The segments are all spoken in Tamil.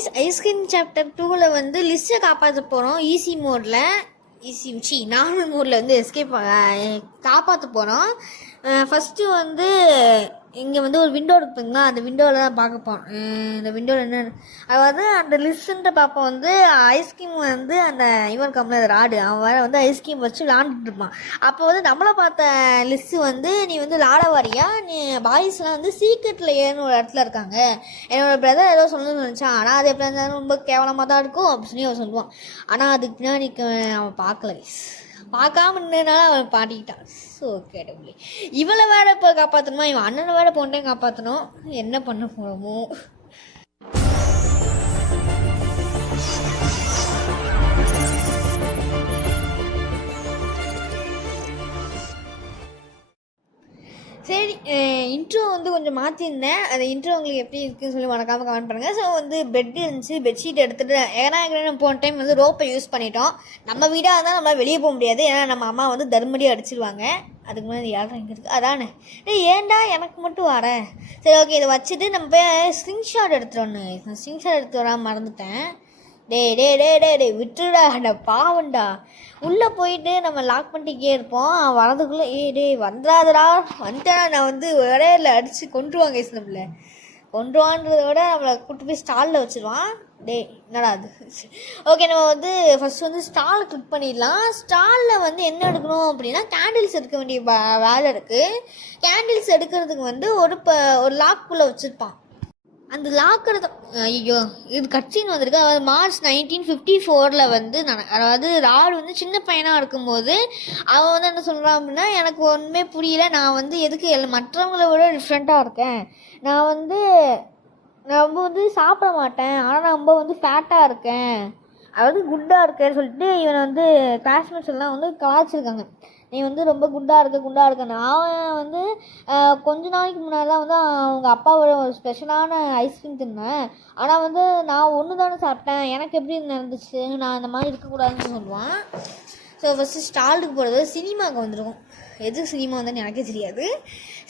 கைஸ், ஐஸ்கிரீம் சாப்டர் 2ல வந்து லிஸ்ட்டை காப்பாற்ற போகிறோம். ஈஸி மோடில் நார்மல் மோடில் வந்து எஸ்கேப் காப்பாற்ற போகிறோம். ஃபஸ்ட்டு வந்து இங்கே வந்து ஒரு விண்டோ இருக்குங்களா, அந்த விண்டோவில் தான் பார்க்க போகிறோம். இந்த விண்டோவில் என்ன, அதாவது அந்த லிஸ்ட்டுன்ற பாப்பா வந்து ஐஸ்கிரீம் வந்து அந்த இவன் கம்மில் ராடு அவன் வேறு வந்து ஐஸ்கிரீம் வச்சு விளாண்டுட்டு இருப்பான். அப்போ வந்து நம்மளை பார்த்த லிஸ்ட்டு வந்து நீ வந்து விளாட வாரியா, நீ பாய்ஸ்லாம் வந்து சீக்ரெட்டில் ஏன்னு ஒரு இடத்துல இருக்காங்க, என்னோட பிரதர் ஏதோ சொல்லணும்னு நினச்சான், ஆனால் அது எப்படி இருந்தாலும் ரொம்ப கேவலமாக தான் இருக்கும் அப்படின்னு சொல்லி அவன் சொல்லுவான். ஆனால் அதுக்கு பின்னாடி அவன் பார்க்கல, பார்க்காம இருந்ததுனால அவன் பாட்டிக்கிட்டான். ஸோ கேட்டபிளி இவளை வேற இப்போ காப்பாற்றணுமா, இவன் அண்ணனை வேற போன்ட்டே காப்பாற்றணும், என்ன பண்ண போகிறோமோ. சரி, இன்ட்ரோ வந்து கொஞ்சம் மாற்றிருந்தேன். அந்த இன்ட்ரோ உங்களுக்கு எப்படி இருக்குன்னு சொல்லி மறக்காமல் கமெண்ட் பண்ணுங்கள். ஸோ வந்து பெட் இருந்துச்சு, பெட்ஷீட் எடுத்துகிட்டு, ஏன்னா போன டைம் வந்து ரோப்பை யூஸ் பண்ணிட்டோம். நம்ம வீடாக இருந்தால் நம்மளால் வெளியே போக முடியாது, ஏன்னா நம்ம அம்மா வந்து தர்மடியாக அடிச்சிடுவாங்க. அதுக்கு முன்னாடி யாரும் இங்கே இருக்குது அதானே, ஏன்டா எனக்கு மட்டும் வரேன். சரி ஓகே, இதை வச்சுட்டு நம்ம போய் ஸ்க்ரீன்ஷாட் எடுத்துகிட்டு ஸ்க்ரீன்ஷாட் எடுத்து வராமல் மறந்துட்டேன். டே விட்டுடா, பாவண்டா. உள்ளே போயிட்டு நம்ம லாக் பண்ணிட்டே இருப்போம், வரதுக்குள்ளே வந்துடாதடா, வந்துட்டேன் நான் வந்து ஒரே இல்லை அடித்து கொண்டுருவாங்க. நம்மள கொண்டுருவான்றத விட நம்மளை கூட்டு போய் ஸ்டாலில் வச்சுருவான். என்னடா அது. ஓகே, நம்ம வந்து ஃபஸ்ட் வந்து ஸ்டாலை கிளிக் பண்ணிடலாம். ஸ்டாலில் வந்து என்ன எடுக்கணும் அப்படின்னா, கேண்டில்ஸ் எடுக்க வேண்டிய வேலை இருக்குது. கேண்டில்ஸ் எடுக்கிறதுக்கு வந்து ஒரு லாக்குள்ளே வச்சுருப்பான். அந்த லாக்கர் தான், ஐயோ இது கட்சின்னு வந்திருக்கு. அதாவது மார்ச் 1954 வந்து அதாவது ராடு வந்து சின்ன பையனாக இருக்கும்போது அவன் வந்து என்ன சொல்கிறான் அப்படின்னா, எனக்கு ஒன்றுமே புரியல, நான் வந்து எதுக்கு மற்றவங்கள விட டிஃப்ரெண்ட்டாக இருக்கேன், நான் ரொம்ப வந்து சாப்பிட மாட்டேன், ஆனால் நான் ரொம்ப வந்து ஃபேட்டாக இருக்கேன், அதாவது குட்டாக இருக்கேன்னு சொல்லிட்டு இவனை வந்து கிளாஸ்மேட்ஸ் எல்லாம் வந்து கலாச்சிருக்காங்க. நீ வந்து ரொம்ப குண்டாக இருக்கன்னு. அவன் வந்து கொஞ்ச நாளைக்கு முன்னாடி தான் வந்து அவங்க அப்பாவோட ஒரு ஸ்பெஷலான ஐஸ்கிரீம் தின்னேன், ஆனால் வந்து நான் ஒன்று தானே சாப்பிட்டேன், எனக்கு எப்படி நடந்துச்சு, நான் இந்த மாதிரி இருக்கக்கூடாதுன்னு சொல்லுவான். ஸோ ஃபஸ்ட்டு ஸ்டாலுக்கு போகிறது சினிமாவுக்கு வந்துருக்கும். எதுக்கு சினிமா வந்தான்னு எனக்கே தெரியாது.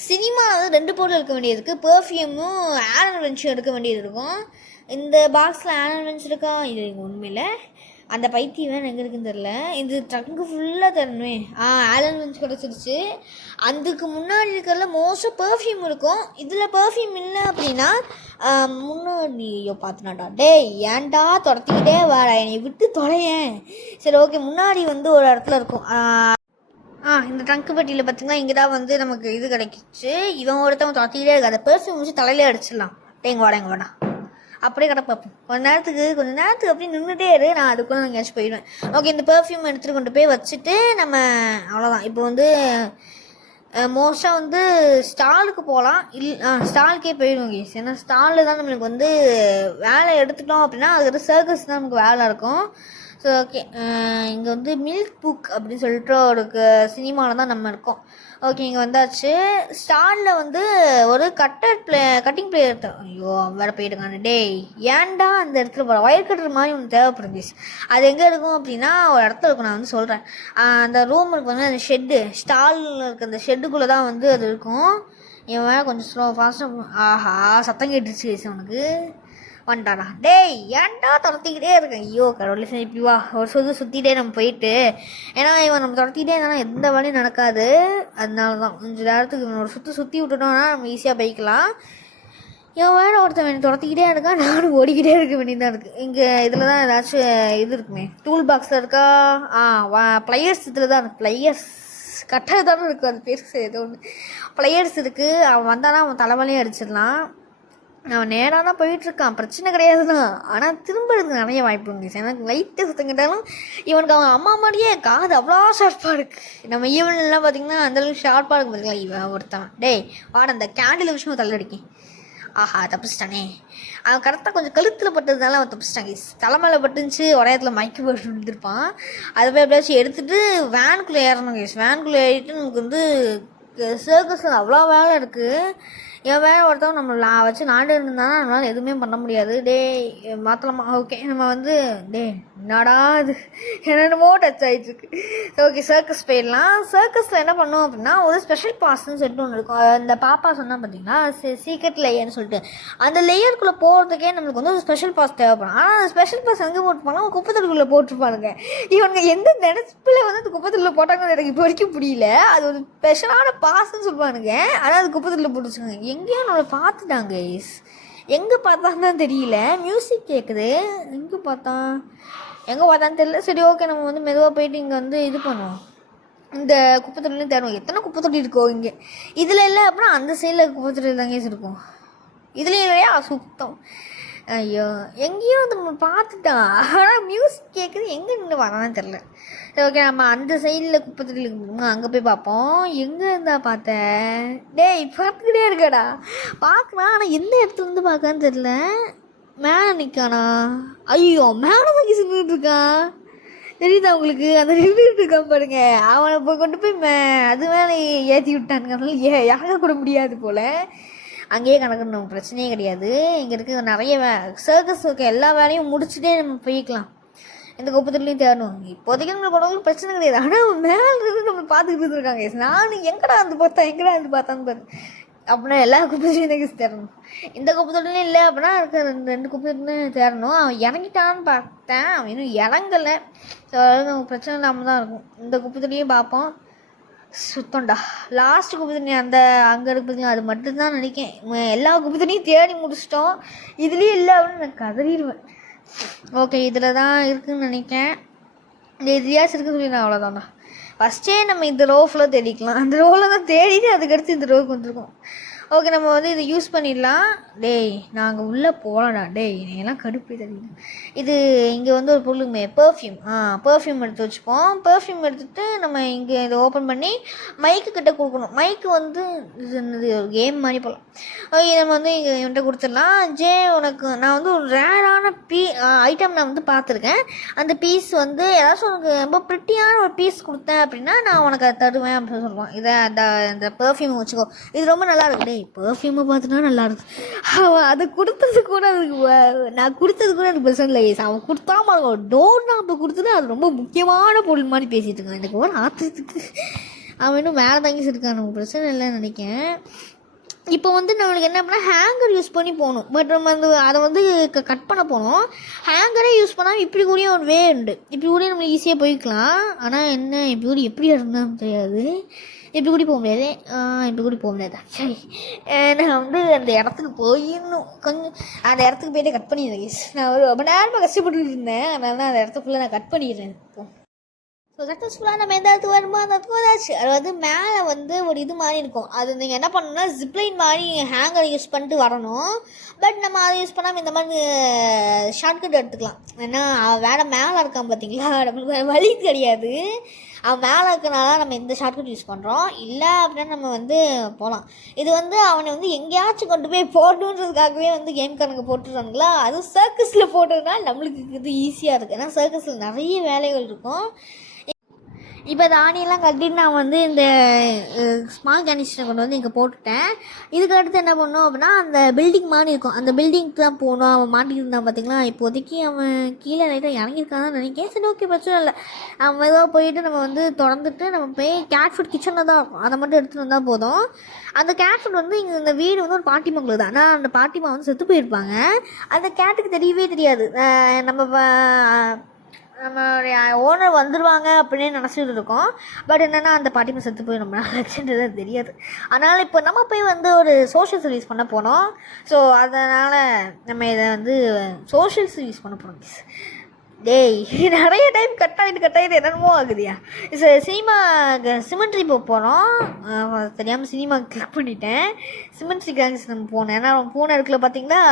சினிமா வந்து 2 பொருள் எடுக்க வேண்டியது இருக்குது, பெர்ஃப்யூமும் ஆலன் வென்ச்சும் எடுக்க வேண்டியது இருக்கும். இந்த பாக்ஸில் ஆலன் வென்ச் இருக்கா, இது உண்மையில் அந்த பைத்தியம் எங்கே இருக்குன்னு தெரில. இது ட்ரங்கு ஃபுல்லாக தரணுமே. ஆலன் வென்ச் கிடச்சிருச்சு. அதுக்கு முன்னாடி இருக்கிறதுல மோஸ்ட்டாக பெர்ஃப்யூம் இருக்கும். இதில் பெர்ஃப்யூம் இல்லை அப்படின்னா முன்னாடி பார்த்துனாடா, ஏன்டா துரத்திக்கிட்டே வாடா, என்னை விட்டு தொலையேன். சரி ஓகே, முன்னாடி வந்து ஒரு இடத்துல இருக்கும். இந்த ட்ரங்கு பெட்டியில் பார்த்திங்கன்னா இங்கே தான் வந்து நமக்கு இது கிடைக்கிச்சு. இவன் ஒருத்தவன் துரத்திக்கிட்டே இருக்கு, அதை பெர்ஃப்யூம் முடிச்சு தலையிலே அடிச்சிடலாம். எங்கே வாடா அப்படியே கடை பார்ப்போம். கொஞ்ச நேரத்துக்கு அப்படியே நின்றுட்டே இரு, நான் அதுக்குள்ளே நான் எங்கேயாச்சும் போயிடுவேன். ஓகே, இந்த பெர்ஃப்யூம் எடுத்துகிட்டு கொண்டு போய் வச்சுட்டு நம்ம அவ்வளோதான். இப்போ வந்து மோஸ்ட்டாக வந்து ஸ்டாலுக்கு போகலாம், ஸ்டாலுக்கே போயிடுவோம் கேஸ். ஏன்னா ஸ்டாலில் தான் நம்மளுக்கு வந்து வேலை எடுத்துட்டோம் அப்படின்னா அது சர்க்கஸ் தான் நமக்கு வேலை இருக்கும். ஸோ ஓகே, இங்கே வந்து மில்க் புக் அப்படின்னு சொல்லிட்டு ஒரு சினிமாவில் தான் நம்ம இருக்கோம். ஓகே, இங்கே வந்தாச்சு. ஸ்டாலில் வந்து ஒரு கட்டிங் பிளே எடுத்தோம். ஐயோ வேறு போயிடுங்க. ஏன்டா அந்த இடத்துல போகிற ஒயர் கட்டுற மாதிரி ஒன்று தேவைப்படுது. அது எங்கே இருக்கும் அப்படின்னா ஒரு இடத்துல இருக்கும், நான் வந்து சொல்கிறேன். அந்த ரூம் இருக்கு வந்து அந்த ஷெட்டு, ஸ்டாலில் இருக்க அந்த ஷெட்டுக்குள்ளே தான் வந்து அது இருக்கும். இவன் வேறு கொஞ்சம் ஸ்லோ ஃபாஸ்ட்டாக சத்தம் கேட்டுருச்சு அவனுக்கு. வந்துட்டாடா, ஏன்டா துரத்திக்கிட்டே இருக்கேன். ஐயோ கடவுளே, சரி இப்படி வா, ஒரு சுற்றிட்டே நம்ம போயிட்டு, ஏன்னா இவன் நம்ம துரத்திக்கிட்டே இருந்தாலும் எந்த வழியும் நடக்காது. அதனால தான் கொஞ்சம் நேரத்துக்கு ஒரு சுற்றி விட்டுட்டோம்னா நம்ம ஈஸியாக போய்க்கலாம். இவன் வேறு ஒருத்தன் துரத்திக்கிட்டே இருக்கா, நானும் ஓடிக்கிட்டே இருக்க வேண்டியதாக இருக்குது. இங்கே இதில் தான் ஏதாச்சும் இது இருக்குமே, டூல் பாக்ஸில் இருக்கா, ப்ளையர்ஸ் இதில் தான் இருக்குது. ப்ளையர்ஸ் கட்டாக தானே இருக்குது, அது பேர் ஏதோ ஒன்று ப்ளையர்ஸ் இருக்குது. அவன் வந்தானா அவன் தலைவலையும் அடிச்சிடலாம். அவன் நேராக தான் போயிட்டுருக்கான், பிரச்சனை கிடையாது தான். ஆனால் திரும்பறதுக்கு நிறைய வாய்ப்பு இருந்துச்சு. எனக்கு லைட்டு சுத்தம் கேட்டாலும் இவனுக்கு அவன் அம்மா மாதிரியே காது அவ்வளோ ஷார்ப்பாக இருக்குது. நம்ம ஈவன்லாம் பார்த்திங்கன்னா அந்தளவுக்கு ஷார்ப்பாக இருக்கும் பார்த்திங்களா. இவன் ஒருத்தன் வாட அந்த கேண்டில் விஷயம் தள்ளடிக்கேன். தப்பிச்சிட்டானே. அவன் கரெக்டாக கொஞ்சம் கழுத்தில் பட்டதுனால அவன் தப்பிச்சிட்டாங்க. தலைமையில் பட்டுச்சு, உடையத்தில் மயக்கி போட்டு வந்துருப்பான். அதை போய் எப்படியாச்சும் எடுத்துகிட்டு வேனுக்குள்ளே ஏறணும். வேனுக்குள்ளே ஏறிட்டு நமக்கு வந்து சர்க்கஸில் அவ்வளோ வேலை இருக்குது. என் வேலை ஒருத்தவங்க நம்ம வச்சு நாண்டு இருந்தாலும் நம்மளால் எதுவுமே பண்ண முடியாது. மாற்றலாமா? ஓகே, நம்ம வந்து என்னடா அது என்னென்னமோ டச் ஆகிட்டுருக்கு. ஓகே, சர்க்கஸ் போயிடலாம். சர்க்கஸில் என்ன பண்ணுவோம் அப்படின்னா ஒரு ஸ்பெஷல் பாஸ்ன்னு சொல்லிட்டு ஒன்று இருக்கும். அந்த பாப்பா சொன்னால் பார்த்தீங்கன்னா சீக்ரெட் லேயர்னு சொல்லிட்டு அந்த லேயருக்குள்ளே போகிறதுக்கே நம்மளுக்கு வந்து ஒரு ஸ்பெஷல் பாஸ் தேவைப்படும். ஆனால் அந்த ஸ்பெஷல் பாஸ் எங்கே போட்டுருப்பாங்க, குப்பத்தொட்டிக்குள்ளே போட்டிருப்பானுங்க. இவனுங்க எந்த நினப்பில் வந்து அந்த குப்பத்தொட்டில் போட்டாங்கன்னு எனக்கு இப்போ வரைக்கும் புரியல. அது ஒரு ஸ்பெஷலான பாஸ்ன்னு சொல்லுவானுங்க. ஆனால் அது குப்பத்தொட்டில் போட்டு வச்சுக்கோங்க. எங்கேயோ நம்மளை பார்த்துட்டாங்க. எங்கே பார்த்தான்னு தான் தெரியல. மியூசிக் கேட்குது. எங்கே பார்த்தான்னு தெரியல. சரி, ஓகே, நம்ம வந்து மெதுவாக போயிட்டு இங்கே வந்து இது பண்ணுவோம். இந்த குப்பைத்தொட்டிலையும் தேடுவோம். எத்தனை குப்பைத்தொட்டி இருக்கோ இங்கே. இதில் இல்லை அப்படின்னா அந்த சைடில் குப்பைத்தொட்டி தாங்க இருக்கும். இதுலேயும் இல்லையா சுத்தம். ஐயோ, எங்கேயோ வந்து நம்ம பார்த்துட்டான். ஆனால் மியூசிக் கேட்குது. எங்கே நின்று வரான்னு தெரில. சரி, ஓகே, நம்ம அந்த சைடில் குப்பைத்தொட்டில் அங்கே போய் பார்ப்போம். எங்கே இருந்தா பார்த்தேன்? டேய், பார்த்துக்கிட்டே இருக்கடா. பார்க்கலாம், ஆனால் எந்த இடத்துலேருந்து பார்க்கான்னு தெரில. மேலே நிற்கானா? ஐயோ, மேலே தான் நின்றுட்டு இருக்கான். தெரியுதா உங்களுக்கு? அந்த நின்றுட்டு இருக்கான் பாருங்க. அவனை போய் கொண்டு போய் அது மேலே ஏற்றி விட்டானுங்க. அதனால யார கூட முடியாது போல். அங்கேயே கணக்குன்னு நமக்கு பிரச்சனையே கிடையாது. இங்கே இருக்க நிறைய சர்க்கஸ் இருக்க எல்லா வேலையும் முடிச்சுட்டே நம்ம போய்க்கலாம். இந்த குப்பத்துலேயும் தேடணும். இப்போதைக்கு நம்மளுக்கு உடம்புக்கு பிரச்சனை கிடையாது. ஆனால் மேலே இருந்து நம்ம பார்த்துக்கிட்டு இருக்காங்க. நானும் எங்கடா வந்து பார்த்தான்னு பாரு. அப்படின்னா எல்லா குப்பத்துலையும் தான் தேடணும். இந்த குப்பத்தொட்டிலையும் இல்லை அப்படின்னா இருக்க ரெண்டு குப்பத்துலையும் தேடணும். அவன் இறங்கிட்டான்னு பார்த்தேன். அவன் இன்னும் இறங்கலை. ஸோ நமக்கு பிரச்சனை இல்லாமல் தான் இருக்கும். இந்த குப்பத்துலையும் பார்ப்போம். சுத்தம்டா. லாஸ்ட் குப்பத்தண்ணி அங்கே இருக்குதுங்க. அது மட்டும்தான் நினைக்கேன். எல்லா குப்பத்தண்ணியும் தேடி முடிச்சிட்டோம். இதுலேயும் இல்லை அப்படின்னு நான் கதறிடுவேன். ஓகே, இதில் தான் இருக்குதுன்னு நினைக்கிறேன். இந்த இதுலையாச்சும் இருக்குன்னு சொல்லிடுறேன். அவ்வளோதான்டா. ஃபஸ்ட்டே நம்ம இந்த ரோ ஃபுல்லாக தேடிக்கலாம். அந்த ரோவில் தான் தேடிட்டு அதுக்கடுத்து இந்த ரோவுக்கு வந்துருக்கோம். ஓகே, நம்ம வந்து இதை யூஸ் பண்ணிடலாம். டேய், நாங்கள் உள்ளே போகலாம்டா. டேய், எல்லாம் கடுப்பு தெரியும். இது இங்கே வந்து ஒரு பொருளுமே பர்ஃப்யூம். பர்ஃப்யூம் எடுத்து வச்சுப்போம். பர்ஃப்யூம் எடுத்துகிட்டு நம்ம இங்கே இதை ஓப்பன் பண்ணி மைக்கு கிட்டே கொடுக்கணும். மைக்கு வந்து இது கேம் மாதிரி போகலாம். ஓகே, நம்ம வந்து இங்கே என்கிட்ட கொடுத்துடலாம். உனக்கு நான் வந்து ஒரு ரேரான ஐட்டம் நான் வந்து பார்த்துருக்கேன். அந்த பீஸ் வந்து ஏதாச்சும் உனக்கு ரொம்ப ப்ரிட்டியான ஒரு பீஸ் கொடுத்தேன் அப்படின்னா நான் உனக்கு அதை தருவேன் அப்படின்னு சொல்லுவான். இதை அந்த பர்ஃப்யூம் வச்சுக்கோ. இது ரொம்ப நல்லா இருக்கு. பர்ஃப்யூமை பார்த்துனா நல்லா இருக்கு. அவன் அதை கொடுத்தது கூட அதுக்கு நான் கொடுத்தது கூட எனக்கு பிரச்சனை இல்லை. அவன் கொடுத்தாம டோர் நாப்பை கொடுத்துட்டு அது ரொம்ப முக்கியமான பொருள் மாதிரி பேசிகிட்டு இருக்கான். எனக்கு ஒரு ஆத்திரத்துக்கு அவன் இன்னும் மேலே தங்கி இருக்கான். நமக்கு பிரச்சனை இல்லைன்னு நினைக்கிறேன். இப்போ வந்து நம்மளுக்கு என்ன பண்ணால் ஹேங்கர் யூஸ் பண்ணி போகணும். பட் நம்ம வந்து அதை வந்து கட் பண்ண போனோம். ஹேங்கரே யூஸ் பண்ணாமல் இப்படி கூட ஒரு வே உண்டு. இப்படி கூட நம்ம ஈஸியாக போய்க்கலாம். ஆனால் என்ன இப்படி கூட எப்படி இருந்தாலும் தெரியாது. இப்படி கூடி போக முடியாது. இப்படி கூடி போக முடியாது. சரி, நான் வந்து அந்த இடத்துக்கு போயிடணும். கொஞ்சம் அந்த இடத்துக்கு போய்ட்டு கட் பண்ணிடுறேன். நான் ஒரு ரொம்ப நேரமாக கஷ்டப்பட்டு இருந்தேன். அதனால அந்த இடத்துக்குள்ளே நான் கட் பண்ணிடுறேன். இப்போ ஸோ சக்ஸஸ்ஃபுல்லாக நம்ம எந்த இடத்துக்கு வருமோ அந்த இடத்துக்கு வந்தாச்சு. அது வந்து மேலே வந்து ஒரு இது மாதிரி இருக்கும். அது நீங்கள் என்ன பண்ணணும்னா ஜிப்லைன் மாதிரி ஹேங்கர் யூஸ் பண்ணிட்டு வரணும். பட் நம்ம அதை யூஸ் பண்ணாமல் இந்த மாதிரி ஷார்ட்கட் எடுத்துக்கலாம். ஏன்னா வேறு மேலே இருக்கான் பார்த்தீங்களா, நம்மளுக்கு வழி கிடையாது. அவன் மேலே இருக்கனால நம்ம இந்த ஷார்ட்கட் யூஸ் பண்ணுறோம். இல்லை அப்படின்னா நம்ம வந்து போகலாம். இது வந்து அவனை வந்து எங்கேயாச்சும் கொண்டு போய் போடணுன்றதுக்காகவே வந்து கேம்காரங்க போட்டுருக்காங்களா. அதுவும் சர்க்கஸில் போட்டதுனால நம்மளுக்கு இது ஈஸியாக இருக்குது. ஏன்னா சர்க்கஸில் நிறைய வேலைகள் இருக்கும். இப்போ தானியெல்லாம் கட்டிட்டு நான் வந்து இந்த ஸ்மால் கேனிஸ்டரை கொண்டு வந்து இங்கே போட்டுட்டேன். இதுக்கு அடுத்து என்ன பண்ணோம் அப்படின்னா அந்த பில்டிங் மாதிரி இருக்கும். அந்த பில்டிங்க்கு தான் போகணும். அவன் மாட்டிக்கிட்டு இருந்தான் பார்த்தீங்களா. இப்போதைக்கு அவன் கீழே லைட்டாக இறங்கியிருக்கான்னு நினைக்கிறேன். சரி, ஓகே, பிரச்சனை இல்லை. அவன் மெதுவாக போயிட்டு நம்ம வந்து திறந்துட்டு நம்ம போய் கேட் ஃபுட் கிச்சனில் தான் இருக்கும். அதை மட்டும் எடுத்துகிட்டு வந்தால் போதும். அந்த கேட் ஃபுட் வந்து இங்கே இந்த வீடு வந்து ஒரு பாட்டிமாங்களுக்கு தான். ஆனால் அந்த பாட்டிமா வந்து செத்து போயிருப்பாங்க. அந்த கேட்டுக்கு தெரியவே தெரியாது. நம்மளுடைய ஓனர் வந்துடுவாங்க அப்படின்னு நினச்சிட்டு இருக்கோம். பட் என்னென்னா அந்த பாட்டிமா செத்து போய் நம்ம ஆச்சுன்றது தெரியாது. அதனால் இப்போ நம்ம போய் வந்து ஒரு சோஷியல் சர்வீஸ் பண்ண போனோம். ஸோ அதனால் நம்ம இதை வந்து சோஷியல் சர்வீஸ் பண்ண போகிறோம். டேய், நிறைய டைம் கட் ஆகிட்டு என்னென்னமோ ஆகுதியா. சினிமா சிமெண்ட்ரி போகிறோம். தெரியாமல் சினிமா கிளிக் பண்ணிட்டேன். சிமெண்ட்ரிக்காக நம்ம போனேன். ஏன்னா பூனை இருக்குல்ல பார்த்தீங்களா.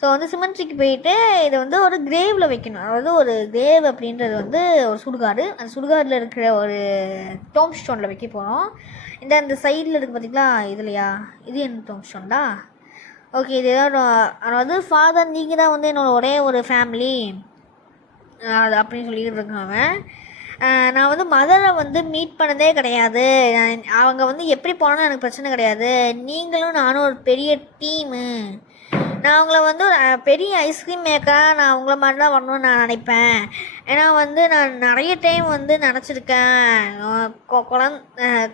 ஸோ வந்து சிமெண்ட்ரிக்கு போயிட்டு இதை வந்து ஒரு கிரேவில் வைக்கணும். அதாவது ஒரு கிரேவ் அப்படின்றது வந்து ஒரு சுடுகாடு. அந்த சுடுகாடில் இருக்கிற ஒரு டோம் ஸ்டோனில் வைக்க போகிறோம். இந்த சைடில் இருக்குது பார்த்தீங்களா. இதுலையா இது என்ன டோம் ஸ்டோன்டா. ஓகே, இது அதாவது ஃபாதர் நீங்கள் தான் வந்து என்னோடய ஒரே ஒரு ஃபேமிலி அது அப்படின்னு சொல்லிக்கிட்டு இருக்காங்க. நான் வந்து மதரை வந்து மீட் பண்ணதே கிடையாது. அவங்க வந்து எப்படி போனாலும் எனக்கு பிரச்சனை கிடையாது. நீங்களும் நானும் ஒரு பெரிய டீமு. நான் அவங்கள வந்து பெரிய ஐஸ்கிரீம் மேக்கராக நான் அவங்கள மாதிரி தான் வரணும்னு நான் நினைப்பேன். ஏன்னா வந்து நான் நிறைய டைம் வந்து நினச்சிருக்கேன்,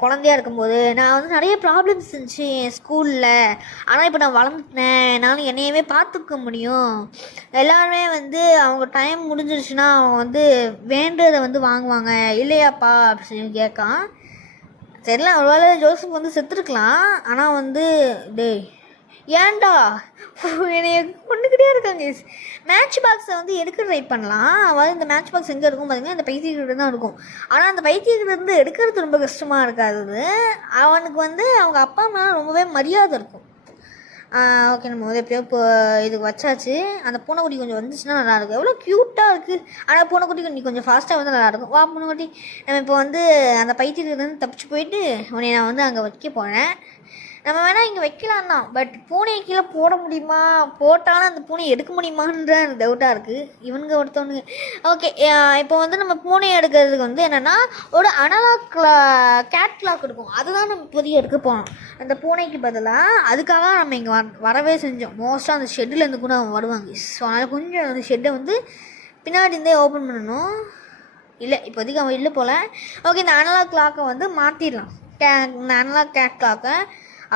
குழந்தையா இருக்கும்போது நான் வந்து நிறைய ப்ராப்ளம்ஸ் இருந்துச்சு என் ஸ்கூலில். ஆனால் இப்போ நான் வளர்ந்துட்டேன், என்னால் என்னையவே பார்த்துக்க முடியும். எல்லாருமே வந்து அவங்க டைம் முடிஞ்சிருச்சுன்னா அவங்க வந்து வேண்டதை வந்து வாங்குவாங்க இல்லையாப்பா அப்படி சொல்லி கேட்கான். தெரியல, ஒருவேளை ஜோசப் வந்து செத்துருக்கலாம். ஆனால் வந்து டேய் ஏன்டா என்னைய கொண்டுக்கிட்டே இருக்காங்க. மேட்ச் பாக்ஸை வந்து எடுக்க ட்ரை பண்ணலாம். அதாவது இந்த மேட்ச் பாக்ஸ் எங்கே இருக்கும் பார்த்தீங்கன்னா இந்த பைத்தியக்கிட்ட தான் இருக்கும். ஆனால் அந்த பைத்தியக்கிட்ட இருந்து எடுக்கிறது ரொம்ப கஷ்டமாக இருக்காது. அவனுக்கு வந்து அவங்க அப்பா அம்மா ரொம்பவே மரியாதை இருக்கும். ஓகே, நம்ம வந்து எப்படியோ இப்போ இதுக்கு வச்சாச்சு. அந்த பூனைக்குட்டி கொஞ்சம் வந்துச்சுன்னா நல்லாயிருக்கும். எவ்வளோ க்யூட்டாக இருக்குது. ஆனால் பூனைக்குட்டி நீ கொஞ்சம் ஃபாஸ்ட்டாக வந்து நல்லாயிருக்கும். வா பூனைக்குட்டி, நம்ம இப்போ வந்து அந்த பைத்தியத்துலேருந்து தப்பிச்சு போயிட்டு உன்னை நான் வந்து அங்கே வைக்க போனேன். நம்ம வேணால் இங்கே வைக்கலாம் தான், பட் பூனையை கீழே போட முடியுமா, போட்டாலும் அந்த பூனையை எடுக்க முடியுமான்ற டவுட்டாக இருக்குது இவனுங்க ஒருத்தவனுங்க. ஓகே, இப்போ வந்து நம்ம பூனையை எடுக்கிறதுக்கு வந்து என்னென்னா ஒரு அனலாக் கேட் கிளாக் இருக்கும். அதுதான் நம்ம இப்போதைக்கு எடுக்க போனோம் அந்த பூனைக்கு பதிலாக. அதுக்காக நம்ம இங்கே வரவே செஞ்சோம். மோஸ்ட்டாக அந்த ஷெட்டுலேருந்து கூட அவன் வருவாங்க. ஸோ அதனால் கொஞ்சம் அந்த ஷெட்டை வந்து பின்னாடி இருந்தே ஓப்பன் பண்ணணும். இல்லை இப்போதைக்கு அவன் இல்லை போல். ஓகே, இந்த அனலாக் கிளாக்கை வந்து மாற்றிடலாம். இந்த அனலாக் கேட் கிளாக்கை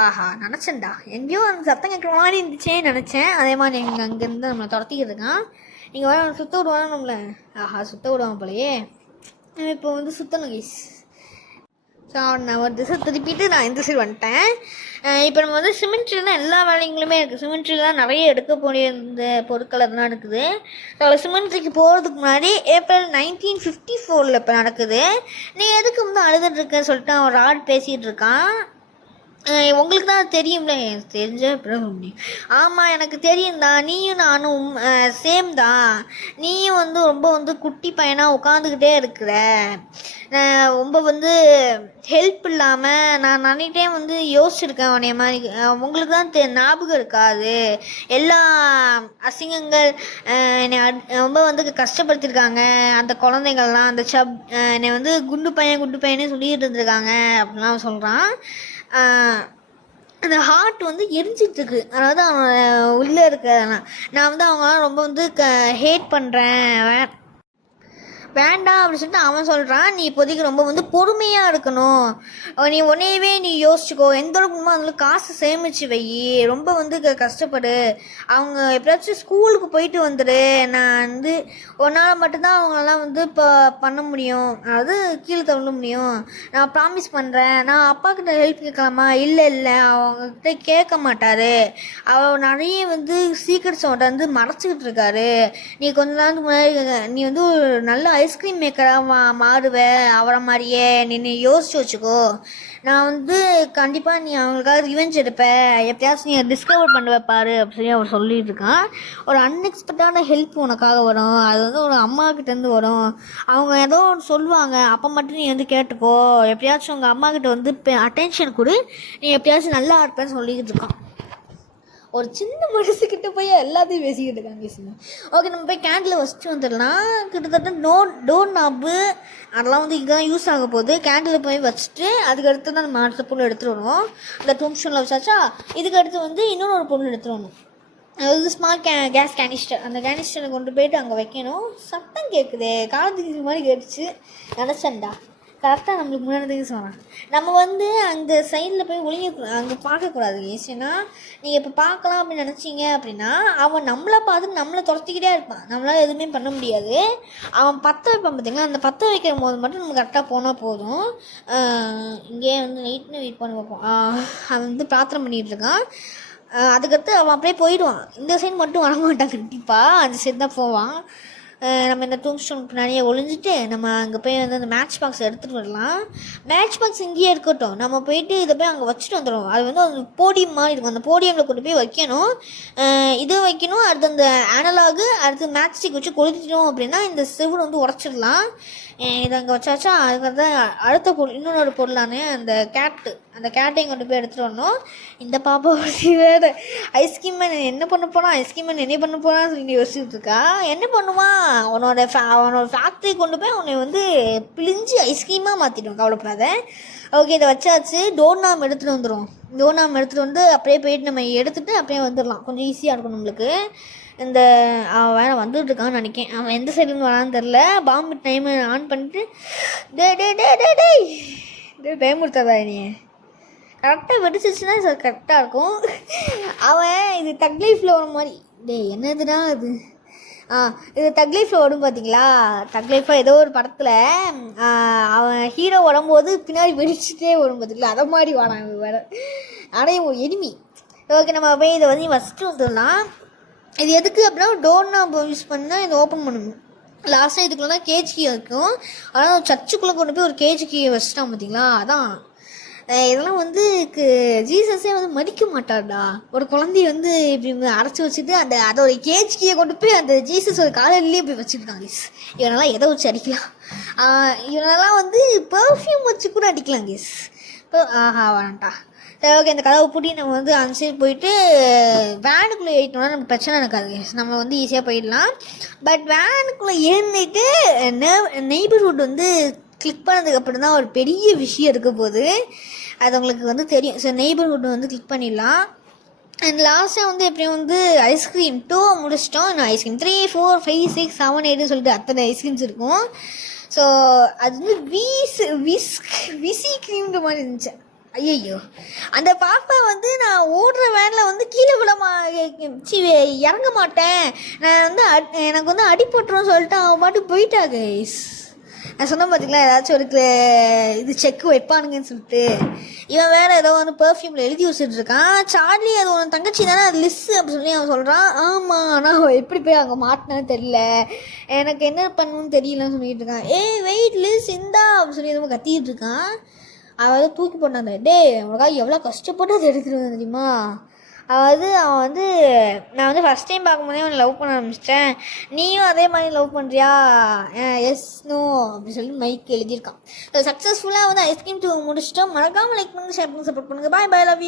ஆஹா நினச்சேன்டா, எங்கேயோ அந்த சத்தம் கேட்குற மாதிரி இருந்துச்சேன்னு நினச்சேன். அதே மாதிரி எங்கள் அங்கேருந்து நம்மளை துரத்திக்கிட்டு இருக்கான். இங்கே வர சுற்ற விடுவாங்க நம்மளை. ஆஹா சுற்ற விடுவாங்க போலையே. இப்போ வந்து சுற்றணும் கைஸ். ஸோ நான் ஒரு திசை திருப்பிட்டு நான் இந்த சைடு வந்துட்டேன். இப்போ நம்ம வந்து சிமெண்ட்ரியில் தான் எல்லா வேலைங்களுமே இருக்குது. சிமெண்ட்ரிலாம் நிறைய எடுக்கக்கூடிய இந்த பொருட்கள் அதெல்லாம் இருக்குது. ஸோ சிமெண்ட்ரிக்கு போகிறதுக்கு முன்னாடி ஏப்ரல் 1954 இப்போ நடக்குது. நீ எதுக்கு வந்து அழுதுட்டுருக்கன்னு சொல்லிட்டு அவன் ராட் பேசிகிட்டு இருக்கான். உங்களுக்கு தான் தெரியும்ல, தெரிஞ்ச பிறகு முடியும். ஆமாம் எனக்கு தெரியும் தான், நீயும் நானும் சேம் தான். நீயும் வந்து ரொம்ப வந்து குட்டி பையனாக உட்காந்துக்கிட்டே இருக்கிற, ரொம்ப வந்து ஹெல்ப் இல்லாமல் நான் நிறைய டைம் வந்து யோசிச்சிருக்கேன் உன்னைய மாதிரி. உங்களுக்கு தான் ஞாபகம் இருக்காது, எல்லா அசிங்கங்கள் என்னை ரொம்ப வந்து கஷ்டப்படுத்தியிருக்காங்க அந்த குழந்தைங்கள்லாம். அந்த என்னை வந்து குண்டு பையனே சொல்லிட்டு இருந்திருக்காங்க அப்படின்லாம் சொல்கிறான். அந்த ஹார்ட் வந்து எரிஞ்சிட்ருக்கு. அதாவது அவன் உள்ளே இருக்கிறதெல்லாம் நான் வந்து அவங்களாம் ரொம்ப வந்து ஹேட் பண்ணுறேன், வேண்டாம் அப்படின்னு சொல்லிட்டு அவன் சொல்கிறான். நீ இப்போதைக்கு ரொம்ப வந்து பொறுமையாக இருக்கணும், நீ உன்னையவே நீ யோசிச்சுக்கோ, எந்த அளவுக்கு அவங்களுக்கு காசு சேமித்து வை, ரொம்ப வந்து கஷ்டப்படு, அவங்க எப்படியாச்சும் ஸ்கூலுக்கு போயிட்டு வந்துடு, நான் வந்து உன்னால் மட்டும்தான் அவங்களெல்லாம் வந்து இப்போ பண்ண முடியும், அதாவது கீழே தள்ள முடியும், நான் ப்ராமிஸ் பண்ணுறேன். நான் அப்பாக்கிட்ட ஹெல்ப் கேட்கலாமா? இல்லை அவங்கக்கிட்ட கேட்க மாட்டார், அவர் நிறைய வந்து சீக்கிரட்ஸ் அவன்கிட்ட வந்து மறைச்சிக்கிட்டு இருக்காரு. நீ கொஞ்ச நாளுக்கு முன்னாடி நீ வந்து ஒரு நல்ல ஐஸ்கிரீம் மேக்கராக மாறுவேன் அவரை மாதிரியே, நீ யோசிச்சு வச்சுக்கோ. நான் வந்து கண்டிப்பாக நீ அவங்களுக்காக ரிவெஞ்ச் எடுப்பேன், எப்படியாச்சும் நீ டிஸ்கவர் பண்ண வைப்பாரு அப்படி சொல்லி அவர் சொல்லிட்டு இருக்கான். ஒரு அன்எக்ஸ்பெக்டான ஹெல்ப் உனக்காக வரும், அது வந்து ஒரு அம்மாக்கிட்டேருந்து வரும். அவங்க ஏதோ ஒன்று சொல்லுவாங்க, அப்போ மட்டும் நீ வந்து கேட்டுக்கோ, எப்படியாச்சும் உங்கள் அம்மாக்கிட்ட வந்து அட்டென்ஷன் கொடு, நீ எப்படியாச்சும் நல்லா இருப்பேன்னு சொல்லிக்கிட்டு இருக்கான். ஒரு சின்ன மனசுக்கிட்ட போய் எல்லாத்தையும் பேசிக்கிட்டு இருக்காங்க. ஓகே, நம்ம போய் கேண்டில் வச்சுட்டு வந்துடலாம். கிட்டத்தட்ட டோர் நாப்பு அதெல்லாம் வந்து இங்கே தான் யூஸ் ஆக போகுது. கேண்டில் போய் வச்சுட்டு அதுக்கடுத்து தான் நம்ம அடுத்த பொருள் எடுத்துகிட்டு வருவோம். இந்த டூம்ஷனில் வச்சாச்சா, இதுக்கு அடுத்து வந்து இன்னொரு ஒரு பொருள் எடுத்துகிட்டு வரணும். அதாவது ஸ்மால் கேஸ் கேனிஸ்டர். அந்த கேனிஸ்டரை கொண்டு போயிட்டு அங்கே வைக்கணும். சத்தம் கேட்குது, காலத்துக்கு மாதிரி கேட்டுச்சு நினச்சேன்டா. கரெக்டாக நம்மளுக்கு முன்னாடி சொன்னான். நம்ம வந்து அந்த சைடில் போய் அங்கே பார்க்கக்கூடாது. ஏன்னா நீங்கள் இப்போ பார்க்கலாம் அப்படின்னு நினச்சிங்க அப்படின்னா அவன் நம்மளை பார்த்து நம்மளை துரத்திக்கிட்டே இருப்பான், நம்மளால் எதுவுமே பண்ண முடியாது. அவன் பற்ற வைப்பான் பார்த்தீங்களா, அந்த பற்ற வைக்கிற போது மட்டும் நம்ம கரெக்டாக போனால் போதும். இங்கேயே வந்து நைட்னு வெயிட் பண்ணி பார்ப்போம். அவன் வந்து பிரார்த்தனை பண்ணிகிட்டு இருக்கான். அதுக்கடுத்து அவன் அப்படியே போயிடுவான். இந்த சைடு மட்டும் வரமாட்டான், கண்டிப்பாக அந்த சைடு தான் போவான். நம்ம இந்த டூம்ஸ்டோனுக்கு பின்னாடியே ஒளிஞ்சிட்டு நம்ம அங்கே போய் வந்து அந்த மேட்ச் பாக்ஸ் எடுத்துகிட்டு வரலாம். மேட்ச் பாக்ஸ் இங்கேயே இருக்கட்டும், நம்ம போயிட்டு இதை போய் அங்கே வச்சுட்டு வந்துடுவோம். அது வந்து அந்த போடியம் மாதிரி இருக்கும், அந்த போடியமில் கொண்டு போய் வைக்கணும். இது வைக்கணும், அடுத்து அந்த அனலாகு, அடுத்து மேட்ச் ஸ்டிக் வச்சு கொளுத்திட்டோம் அப்படின்னா இந்த செவுரு வந்து உடச்சிடலாம். இதை அங்கே வச்சாச்சா, அதுக்கு தான் அடுத்த பொருள், இன்னொரு பொருளானே அந்த கேட்டையும் கொண்டு போய் எடுத்துகிட்டு வரணும். இந்த பாப்பா பற்றி வேறு ஐஸ்கிரீம் மேன் என்ன பண்ண போனால், ஐஸ்கிரீம் மேன் என்ன பண்ண போனான்னு சொல்லி யோசிச்சுட்டு இருக்கா. என்ன பண்ணுவான், அவனோட ஃபேக்ட்ரி கொண்டு போய் அவனை வந்து பிழிஞ்சு ஐஸ்கிரீமாக மாற்றிடுவான், கவலைப்படாத. ஓகே, இதை வச்சாச்சு. டோர் நாம் எடுத்துகிட்டு வந்துடும். டோர் நாம் எடுத்துகிட்டு வந்து அப்படியே போயிட்டு நம்ம எடுத்துகிட்டு அப்படியே வந்துடலாம். கொஞ்சம் ஈஸியாக இருக்கும் நம்மளுக்கு. இந்த அவன் வேறு வந்துட்டு இருக்கான்னு நினைக்கேன். அவன் எந்த சைடுன்னு வரான்னு தெரில. பாம்பு டைம் ஆன் பண்ணிட்டு பயமுறுத்தாதா நீ, கரெக்டாக வெடிச்சிச்சுன்னா சார் கரெக்டாக இருக்கும். அவன் இது தக் லைஃப்பில் வர மாதிரி என்னதுன்னா அது இது தக் லைஃப்பில் வரும் பார்த்தீங்களா, தக் லைஃபாக ஏதோ ஒரு படத்தில் அவன் ஹீரோ வரும்போது பின்னாடி வெடிச்சுட்டே வரும் பார்த்தீங்களா, அதை மாதிரி வாடான் வேறு. ஆனால் ஒரு எனிமி. ஓகே, நம்ம போய் இதை வந்து ஃபஸ்ட்டு வந்துடலாம். இது எதுக்கு அப்படின்னா டோர்னா யூஸ் பண்ணால் இதை ஓப்பன் பண்ணணும். லாஸ்ட்டாக இதுக்குள்ள தான் கேஜ் கீ இருக்கும். ஆனால் சர்ச்சுக்குள்ளே கொண்டு போய் ஒரு கேஜ் கீயை வச்சுட்டான் பார்த்தீங்களா, அதான் இதெல்லாம் வந்து ஜீசஸே வந்து மதிக்க மாட்டார்டா. ஒரு குழந்தைய வந்து இப்படி அடைச்சி வச்சுட்டு அதோட கேஜ் கீயை கொண்டு போய் அந்த ஜீசஸ் ஒரு காலையிலேயே போய் வச்சுருக்காங்க. இவனெல்லாம் எதை வச்சு அடிக்கலாம், இவனெல்லாம் வந்து பர்ஃப்யூம் வச்சு கூட அடிக்கலாம் கேஸ். வேணாண்டா. சரி, ஓகே, இந்த கதவை பூட்டி நம்ம வந்து அந்த சைடு போயிட்டு வேனுக்குள்ளே ஏறிட்டோம்னா நம்ம பிரச்சனை இருக்காது கேஸ், நம்ம வந்து ஈஸியாக போயிடலாம். பட் வேனுக்குள்ளே ஏறிட்டு நெய்பர்ஹுட் வந்து கிளிக் பண்ணதுக்கப்புறம் தான் ஒரு பெரிய விஷயம் இருக்க போகுது, அது உங்களுக்கு வந்து தெரியும். ஸோ நெய்பர்ஹுட் வந்து கிளிக் பண்ணிடலாம். அண்ட் லாஸ்ட்டாக வந்து எப்படியும் வந்து ஐஸ்கிரீம் 2 முடிச்சிட்டோம். இன்னும் ஐஸ்கிரீம் 3, 4, 5, 6, 7, 8 சொல்லிட்டு அத்தனை ஐஸ்கிரீம்ஸ் இருக்கும். ஸோ அது வந்து விசி க்ரீம்ன்ற மாதிரி இருந்துச்சு. ஐயோ, அந்த பாப்பா வந்து நான் ஓடுற வேனில் வந்து கீழே இறங்க மாட்டேன், நான் வந்து எனக்கு வந்து அடிபட்டுரும் சொல்லிட்டு அவன் பாட்டு போயிட்டா கைஸ். நான் சொன்ன பார்த்தீங்களா ஏதாச்சும் ஒரு இது செக்கு வைப்பானுங்கன்னு சொல்லிட்டு. இவன் வேறு ஏதோ ஒன்று பர்ஃப்யூமில் எழுதி வச்சுட்டு இருக்கான். சார்லி அது ஒன்று தங்கச்சி தானே, அது லிஸ்ஸு அப்படின்னு சொல்லி அவன் சொல்கிறான். ஆமாம், ஆனால் எப்படி போய் அங்கே மாட்டினான்னு தெரியல, எனக்கு என்ன பண்ணணும்னு தெரியலன்னு சொல்லிட்டு இருக்கான். வெயிட் லிஸ் இந்தா அப்படின்னு சொல்லி எதுவும் கத்திக்கிட்டு இருக்கான். அதாவது தூக்கி போட்டாங்க. உனக்காக எவ்வளோ கஷ்டப்பட்டு அதை எடுத்துருவேன் தெரியுமா. அதாவது அவன் வந்து நான் வந்து ஃபஸ்ட் டைம் பார்க்கும்போதே அவனை லவ் பண்ண ஆரம்பிச்சிட்டேன், நீயும் அதே மாதிரி லவ் பண்ணுறியா, எஸ் நோ அப்படின்னு சொல்லி மைக் எழுதியிருக்கான். ஸோ சக்ஸஸ்ஃபுல்லாக வந்து ஐஸ்கிரீம் 2 முடிச்சிட்டோம். மறக்காமல் லைக் பண்ணுங்கள், ஷேர் பண்ணுங்கள், சப்போர்ட் பண்ணுங்கள். பாய் பாய், லவ் யூ.